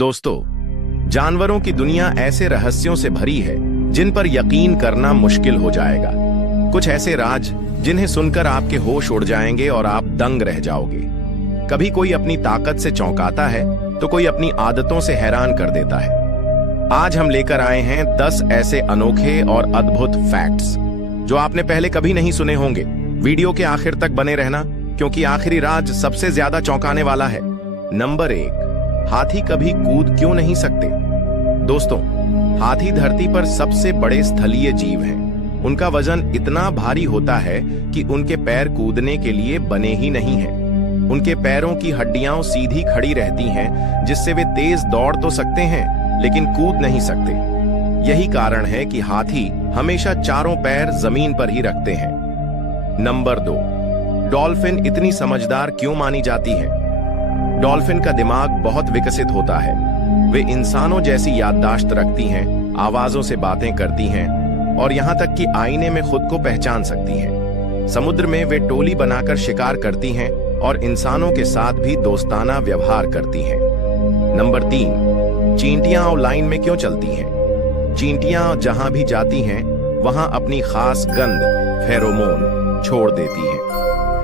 दोस्तों, जानवरों की दुनिया ऐसे रहस्यों से भरी है जिन पर यकीन करना मुश्किल हो जाएगा। कुछ ऐसे राज जिन्हें सुनकर आपके होश उड़ जाएंगे और आप दंग रह जाओगे। कभी कोई अपनी ताकत से चौंकाता है तो कोई अपनी आदतों से हैरान कर देता है। आज हम लेकर आए हैं 10 ऐसे अनोखे और अद्भुत फैक्ट्स जो आपने पहले कभी नहीं सुने होंगे। वीडियो के आखिर तक बने रहना, क्योंकि आखिरी राज सबसे ज्यादा चौंकाने वाला है। नंबर 1, हाथी कभी कूद क्यों नहीं सकते? दोस्तों, हाथी धरती पर सबसे बड़े स्थलीय जीव हैं। उनका वजन इतना भारी होता है कि उनके पैर कूदने के लिए बने ही नहीं हैं। उनके पैरों की हड्डियां सीधी खड़ी रहती हैं, जिससे वे तेज दौड़ तो सकते हैं लेकिन कूद नहीं सकते। यही कारण है कि हाथी हमेशा चारों पैर जमीन पर ही रखते हैं। नंबर 2, डॉल्फिन इतनी समझदार क्यों मानी जाती है? डॉल्फिन का दिमाग बहुत विकसित होता है। वे इंसानों जैसी याददाश्त रखती हैं, आवाजों से बातें करती हैं और यहाँ तक कि आईने में खुद को पहचान सकती हैं। समुद्र में वे टोली बनाकर शिकार करती हैं और इंसानों के साथ भी दोस्ताना व्यवहार करती हैं। नंबर 3, चींटियां लाइन में क्यों चलती हैं? चींटियां जहां भी जाती हैं वहां अपनी खास गंध, फेरोमोन छोड़ देती हैं।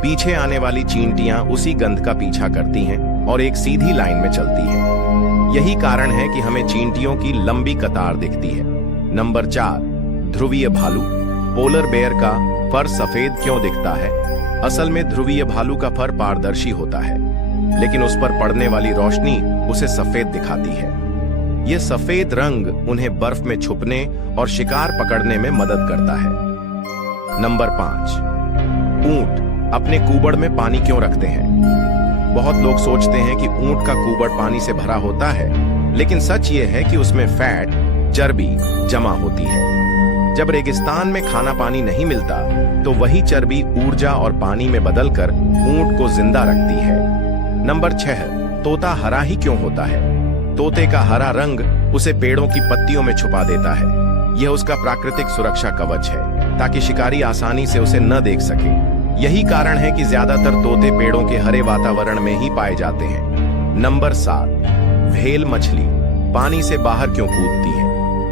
पीछे आने वाली चींटियां उसी गंध का पीछा करती हैं और एक सीधी लाइन में चलती हैं। यही कारण है कि हमें चींटियों की लंबी कतार दिखती है। नंबर 4, ध्रुवीय भालू, पोलर बेयर का फर सफेद क्यों दिखता है? असल में ध्रुवीय भालू का फर पारदर्शी होता है, लेकिन उस पर पड़ने वाली रोशनी उसे सफेद दिखाती है। यह सफेद रंग उन्हें बर्फ में छुपने और शिकार पकड़ने में मदद करता है। नंबर 5, ऊंट अपने कूबड़ में पानी क्यों रखते हैं? बहुत लोग सोचते हैं कि ऊंट का कूबड़ पानी से भरा होता है, लेकिन सच ये है कि उसमें फैट, चर्बी जमा होती है। जब रेगिस्तान में खाना पानी नहीं मिलता तो वही चर्बी ऊर्जा और पानी में बदलकर ऊंट को जिंदा रखती है। नंबर 6, तोता हरा ही क्यों होता है? तोते का हरा रंग उसे पेड़ों की पत्तियों में छुपा देता है। यह उसका प्राकृतिक सुरक्षा कवच है, ताकि शिकारी आसानी से उसे न देख सके। यही कारण है कि ज्यादातर तोते पेड़ों के हरे वातावरण में ही पाए जाते हैं। नंबर 7, व्हेल मछली पानी से बाहर क्यों कूदती है?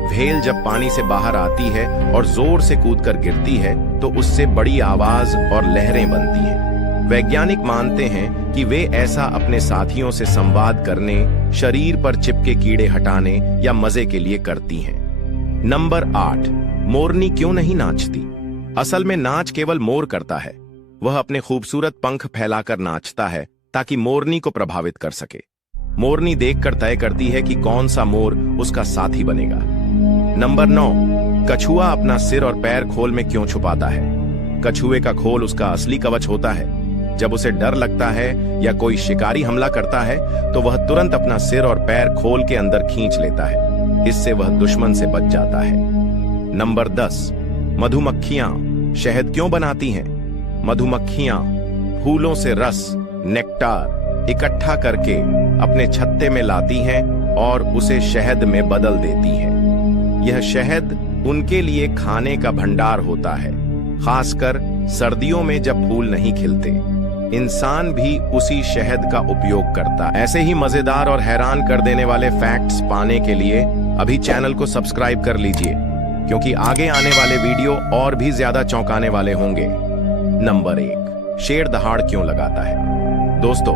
व्हेल जब पानी से बाहर आती है और जोर से कूदकर गिरती है तो उससे बड़ी आवाज और लहरें बनती हैं। वैज्ञानिक मानते हैं कि वे ऐसा अपने साथियों से संवाद करने, शरीर पर चिपके कीड़े हटाने या मजे के लिए करती हैं। नंबर 8, मोरनी क्यों नहीं नाचती? असल में नाच केवल मोर करता है। वह अपने खूबसूरत पंख फैलाकर नाचता है ताकि मोरनी को प्रभावित कर सके। मोरनी देखकर तय करती है कि कौन सा मोर उसका साथी बनेगा। नंबर 9, कछुआ अपना सिर और पैर खोल में क्यों छुपाता है? कछुए का खोल उसका असली कवच होता है। जब उसे डर लगता है या कोई शिकारी हमला करता है तो वह तुरंत अपना सिर और पैर खोल के अंदर खींच लेता है। इससे वह दुश्मन से बच जाता है। नंबर 10, मधुमक्खियां शहद क्यों बनाती हैं? मधुमक्खियां फूलों से रस, नेक्टार इकट्ठा करके अपने छत्ते में लाती हैं और उसे शहद में बदल देती हैं। यह शहद उनके लिए खाने का भंडार होता है, खासकर सर्दियों में जब फूल नहीं खिलते। इंसान भी उसी शहद का उपयोग करता है। ऐसे ही मजेदार और हैरान कर देने वाले फैक्ट्स पाने के लिए अभी चैनल को सब्सक्राइब कर लीजिए, क्योंकि आगे आने वाले वीडियो और भी ज्यादा चौंकाने वाले होंगे। नंबर 1, शेर दहाड़ क्यों लगाता है? दोस्तों,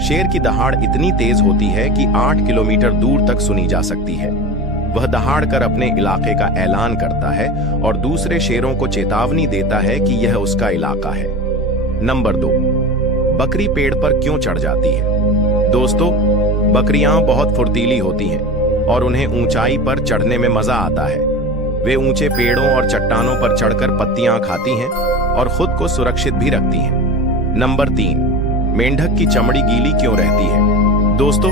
शेर की दहाड़ इतनी तेज होती है कि 8 किलोमीटर दूर तक सुनी जा सकती है। वह दहाड़ कर अपने इलाके का ऐलान करता है और दूसरे शेरों को चेतावनी देता है कि यह उसका इलाका है। नंबर 2, बकरी पेड़ पर क्यों चढ़ जाती है? दोस्तों, बकरियां बहुत फुर्तीली होती हैं और उन्हें ऊंचाई पर चढ़ने में मजा आता है। वे ऊंचे पेड़ों और चट्टानों पर चढ़कर पत्तियां खाती हैं और खुद को सुरक्षित भी रखती हैं। नंबर 3, मेंढक की चमड़ी गीली क्यों रहती है? दोस्तों,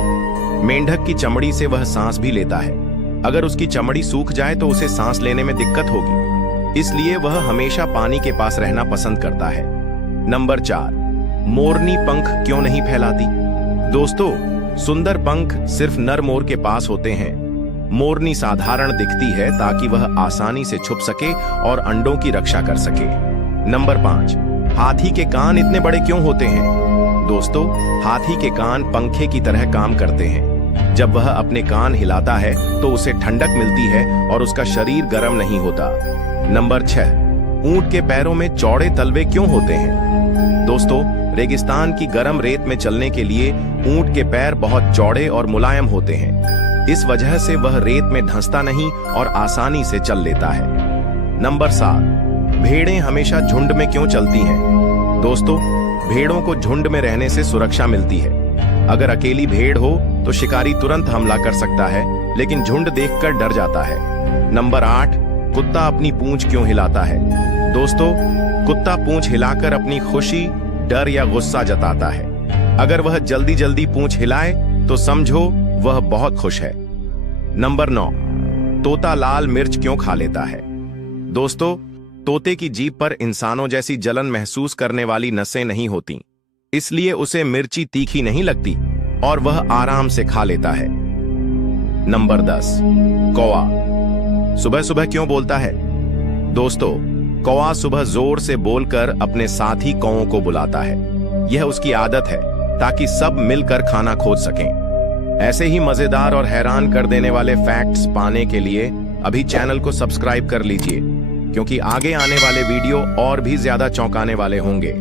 मेंढक की चमड़ी से वह सांस भी लेता है। अगर उसकी चमड़ी सूख जाए तो उसे सांस लेने में दिक्कत होगी, इसलिए वह हमेशा पानी के पास रहना पसंद करता है। नंबर 4, मोरनी पंख क्यों नहीं फैलाती? दोस्तों, सुंदर पंख सिर्फ नर मोर के पास होते हैं। मोरनी साधारण दिखती है ताकि वह आसानी से छुप सके और अंडों की रक्षा कर सके। नंबर 5, हाथी के कान इतने बड़े क्यों होते हैं? दोस्तों, हाथी के कान पंखे की तरह काम करते हैं। जब वह अपने कान हिलाता है तो उसे ठंडक मिलती है और उसका शरीर गर्म नहीं होता। नंबर 6, ऊंट के पैरों में चौड़े तलवे क्यों होते हैं? दोस्तों, रेगिस्तान की गर्म रेत में चलने के लिए ऊंट के पैर बहुत चौड़े और मुलायम होते हैं। इस वजह से वह रेत में धंसता नहीं और आसानी से चल लेता है। नंबर 7, भेड़ें हमेशा झुंड में क्यों चलती हैं? दोस्तों, भेड़ों को झुंड में रहने से सुरक्षा मिलती है। अगर अकेली भेड़ हो तो शिकारी तुरंत हमला कर सकता है, लेकिन झुंड देखकर डर जाता है। नंबर 8, कुत्ता अपनी पूंछ क्यों हिलाता है? दोस्तों, कुत्ता पूंछ हिलाकर अपनी खुशी, डर या गुस्सा जताता है। अगर वह जल्दी जल्दी पूंछ हिलाए तो समझो वह बहुत खुश है। नंबर 9, तोता लाल मिर्च क्यों खा लेता है? दोस्तों, तोते की जीभ पर इंसानों जैसी जलन महसूस करने वाली नसें नहीं होती, इसलिए उसे मिर्ची तीखी नहीं लगती और वह आराम से खा लेता है। नंबर 10, कौवा सुबह सुबह क्यों बोलता है? दोस्तों, कौवा सुबह जोर से बोलकर अपने साथी कौवों को बुलाता है। यह उसकी आदत है ताकि सब मिलकर खाना खोज सकें। ऐसे ही मजेदार और हैरान कर देने वाले फैक्ट्स पाने के लिए अभी चैनल को सब्सक्राइब कर लीजिए, क्योंकि आगे आने वाले वीडियो और भी ज्यादा चौंकाने वाले होंगे।